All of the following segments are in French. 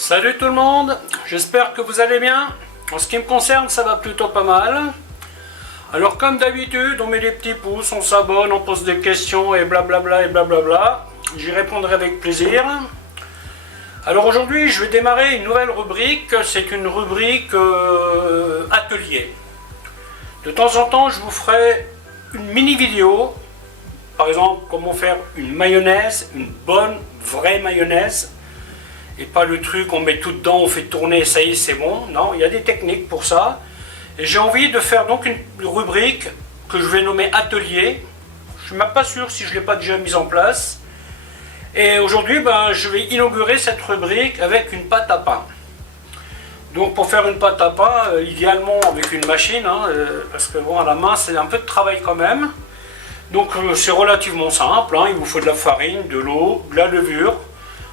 Salut tout le monde, j'espère que vous allez bien. En ce qui me concerne, ça va plutôt pas mal. Alors comme d'habitude, on met des petits pouces, on s'abonne, on pose des questions et blablabla et blablabla. J'y répondrai avec plaisir. Alors aujourd'hui, je vais démarrer une nouvelle rubrique, c'est une rubrique atelier. De temps en temps, je vous ferai une mini vidéo, par exemple comment faire une mayonnaise, une bonne, vraie mayonnaise. Et pas le truc, on met tout dedans, on fait tourner, ça y est, c'est bon. Non, il y a des techniques pour ça. Et j'ai envie de faire donc une rubrique que je vais nommer atelier. Je suis même pas sûr si je ne l'ai pas déjà mise en place. Et aujourd'hui, je vais inaugurer cette rubrique avec une pâte à pain. Donc pour faire une pâte à pain, idéalement avec une machine, parce que bon, à la main, c'est un peu de travail quand même. Donc c'est relativement simple, il vous faut de la farine, de l'eau, de la levure.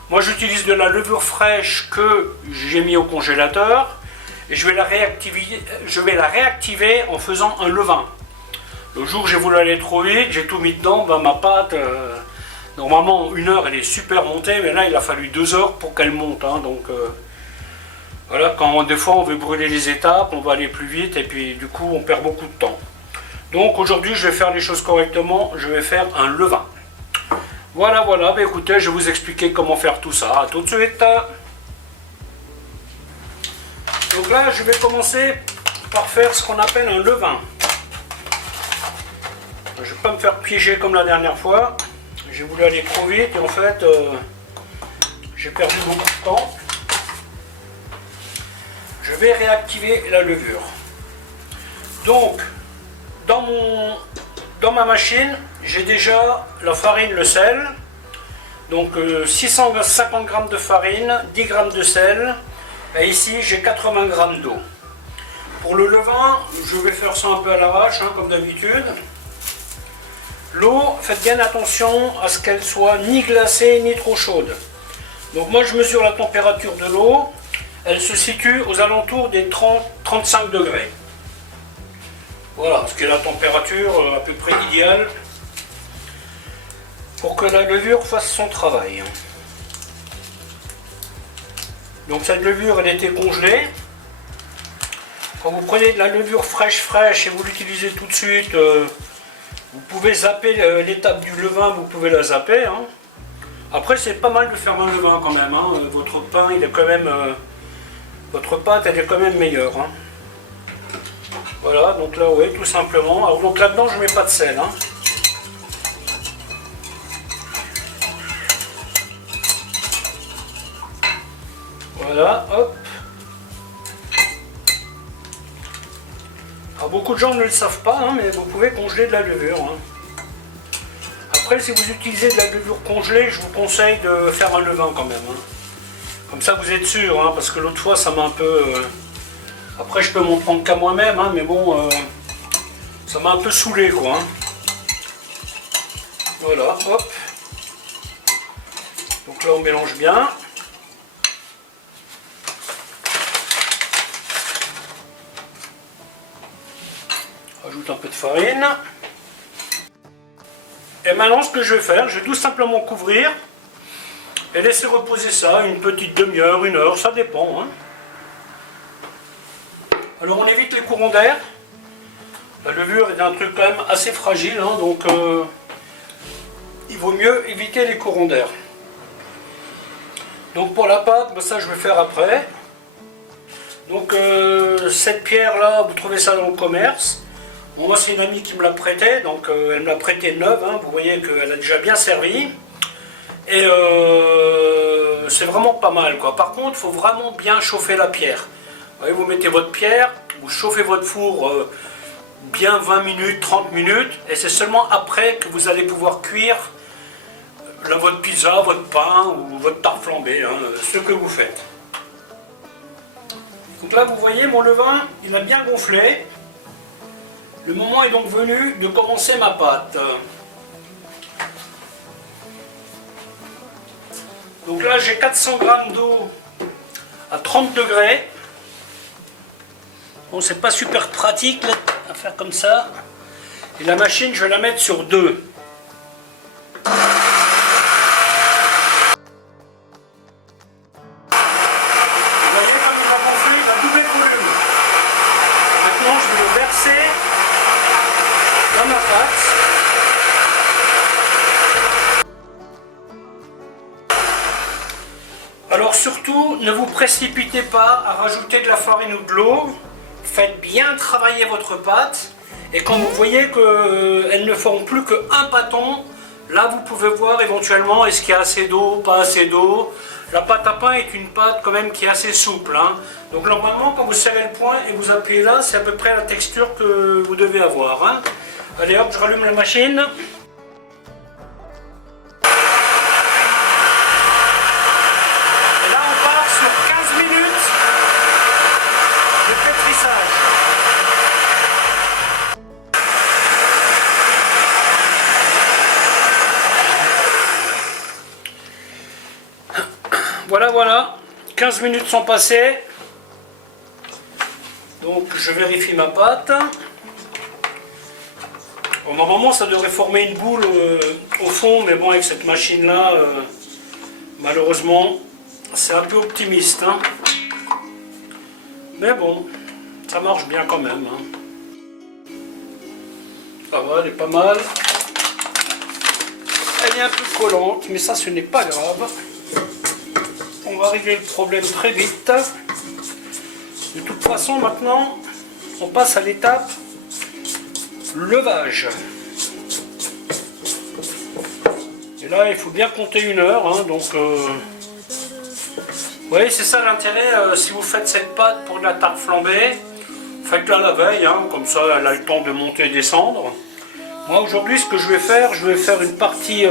Moi j'utilise de la levure fraîche que j'ai mis au congélateur et je vais la réactiver en faisant un levain. Le jour où j'ai voulu aller trop vite, j'ai tout mis dedans, ma pâte, normalement 1 heure elle est super montée, mais là il a fallu 2 heures pour qu'elle monte. Donc voilà, quand des fois on veut brûler les étapes, on va aller plus vite et puis du coup on perd beaucoup de temps. Donc aujourd'hui je vais faire les choses correctement, je vais faire un levain. Voilà, écoutez, je vais vous expliquer comment faire tout ça. A tout de suite. Donc là, je vais commencer par faire ce qu'on appelle un levain. Je ne vais pas me faire piéger comme la dernière fois. J'ai voulu aller trop vite et en fait, j'ai perdu beaucoup de temps. Je vais réactiver la levure. Donc, dans ma machine, j'ai déjà la farine, le sel, donc 650 g de farine, 10 g de sel, et ici j'ai 80 g d'eau. Pour le levain, je vais faire ça un peu à l'arrache, comme d'habitude. L'eau, faites bien attention à ce qu'elle soit ni glacée ni trop chaude. Donc moi je mesure la température de l'eau, elle se situe aux alentours des 30-35 degrés. Voilà, ce qui est la température à peu près idéale pour que la levure fasse son travail. Donc cette levure, elle était congelée. Quand vous prenez de la levure fraîche et vous l'utilisez tout de suite, vous pouvez zapper l'étape du levain, vous pouvez la zapper. Après, c'est pas mal de faire un levain quand même. Votre pain, il est quand même, votre pâte, elle est quand même meilleure. Voilà, donc là, oui, tout simplement. Alors donc là-dedans, je ne mets pas de sel. Voilà, hop. Alors beaucoup de gens ne le savent pas, mais vous pouvez congeler de la levure. Après, si vous utilisez de la levure congelée, je vous conseille de faire un levain quand même. Comme ça, vous êtes sûr, parce que l'autre fois, ça m'a un peu... Après, je peux m'en prendre qu'à moi-même, mais bon, ça m'a un peu saoulé, quoi. Voilà, hop. Donc là, on mélange bien. Rajoute un peu de farine. Et maintenant, ce que je vais faire, je vais tout simplement couvrir et laisser reposer ça une petite demi-heure, 1 heure, ça dépend. Alors on évite les courants d'air. La levure est un truc quand même assez fragile, donc il vaut mieux éviter les courants d'air. Donc pour la pâte, ça je vais faire après. Donc cette pierre là, vous trouvez ça dans le commerce. Moi c'est une amie qui me l'a prêtée, donc elle me l'a prêtée neuve, vous voyez qu'elle a déjà bien servi. Et c'est vraiment pas mal, quoi. Par contre, il faut vraiment bien chauffer la pierre. Vous mettez votre pierre, vous chauffez votre four bien 20 minutes, 30 minutes, et c'est seulement après que vous allez pouvoir cuire votre pizza, votre pain ou votre tarte flambée, ce que vous faites. Donc là, vous voyez, mon levain, il a bien gonflé. Le moment est donc venu de commencer ma pâte. Donc là, j'ai 400 g d'eau à 30 degrés. Bon, c'est pas super pratique là, à faire comme ça. Et la machine, je vais la mettre sur 2. surtout, ne vous précipitez pas à rajouter de la farine ou de l'eau. Faites bien travailler votre pâte. Et quand vous voyez qu'elles ne font plus qu'un pâton, là vous pouvez voir éventuellement est-ce qu'il y a assez d'eau, pas assez d'eau. La pâte à pain est une pâte quand même qui est assez souple, hein. Donc normalement quand vous serrez le poing et vous appuyez là, c'est à peu près la texture que vous devez avoir, hein. Allez hop, je rallume la machine. Et là on part sur 15 minutes de pétrissage. Voilà, 15 minutes sont passées. Donc je vérifie ma pâte. Bon, normalement ça devrait former une boule au fond, mais bon avec cette machine là, malheureusement c'est un peu optimiste, hein. Mais bon, ça marche bien quand même, hein. Ça va, elle est pas mal. Elle est un peu collante, mais ça ce n'est pas grave. On va régler le problème très vite. De toute façon, maintenant, on passe à l'étape levage. Et là, il faut bien compter 1 heure. Hein, donc, vous voyez, c'est ça l'intérêt. Si vous faites cette pâte pour de la tarte flambée, faites-la la veille. Hein, comme ça, elle a le temps de monter et descendre. Moi, aujourd'hui, ce que je vais faire une partie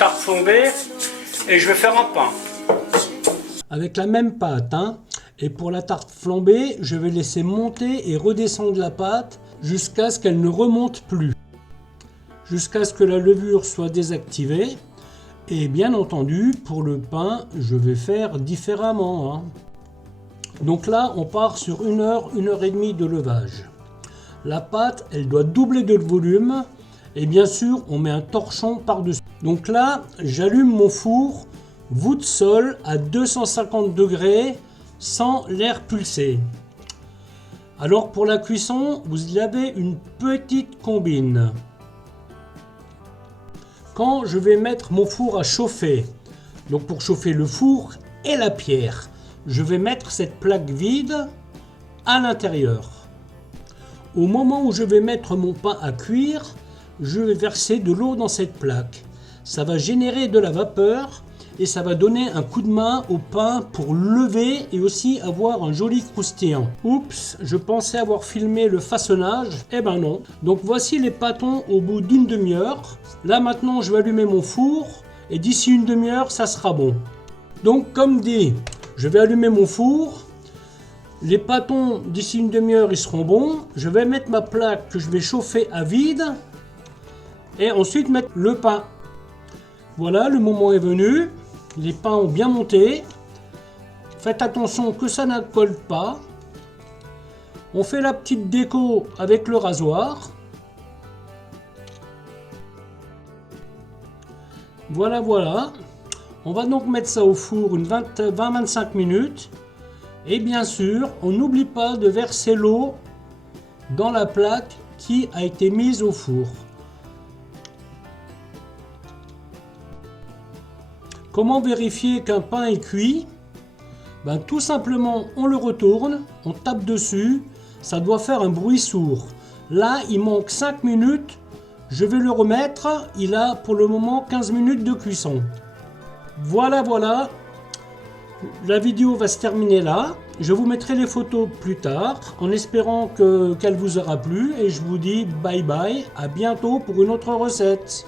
tarte flambée et je vais faire un pain. Avec la même pâte, hein. Et pour la tarte flambée, je vais laisser monter et redescendre la pâte jusqu'à ce qu'elle ne remonte plus. Jusqu'à ce que la levure soit désactivée. Et bien entendu, pour le pain, je vais faire différemment, hein. Donc là, on part sur 1 heure, 1 heure et demie de levage. La pâte, elle doit doubler de volume. Et bien sûr, on met un torchon par-dessus. Donc là, j'allume mon four voûte sol à 250 degrés sans l'air pulsé. Alors pour la cuisson, vous avez une petite combine. Quand je vais mettre mon four à chauffer, donc pour chauffer le four et la pierre, je vais mettre cette plaque vide à l'intérieur. Au moment où je vais mettre mon pain à cuire, je vais verser de l'eau dans cette plaque. Ça va générer de la vapeur et ça va donner un coup de main au pain pour lever et aussi avoir un joli croustillant. Oups, je pensais avoir filmé le façonnage, eh ben non. Donc voici les pâtons au bout d'1 demi-heure. Là maintenant je vais allumer mon four et d'ici 1 demi-heure ça sera bon. Donc comme dit, je vais allumer mon four. Les pâtons d'ici 1 demi-heure ils seront bons. Je vais mettre ma plaque que je vais chauffer à vide et ensuite mettre le pain. Voilà, le moment est venu. Les pains ont bien monté. Faites attention que ça ne colle pas. On fait la petite déco avec le rasoir. Voilà, voilà. On va donc mettre ça au four une 20-25 minutes. Et bien sûr, on n'oublie pas de verser l'eau dans la plaque qui a été mise au four. Comment vérifier qu'un pain est cuit? Ben, tout simplement, on le retourne, on tape dessus, ça doit faire un bruit sourd. Là, il manque 5 minutes, je vais le remettre, il a pour le moment 15 minutes de cuisson. Voilà, voilà, la vidéo va se terminer là. Je vous mettrai les photos plus tard, en espérant qu'elle vous aura plu, et je vous dis bye bye, à bientôt pour une autre recette.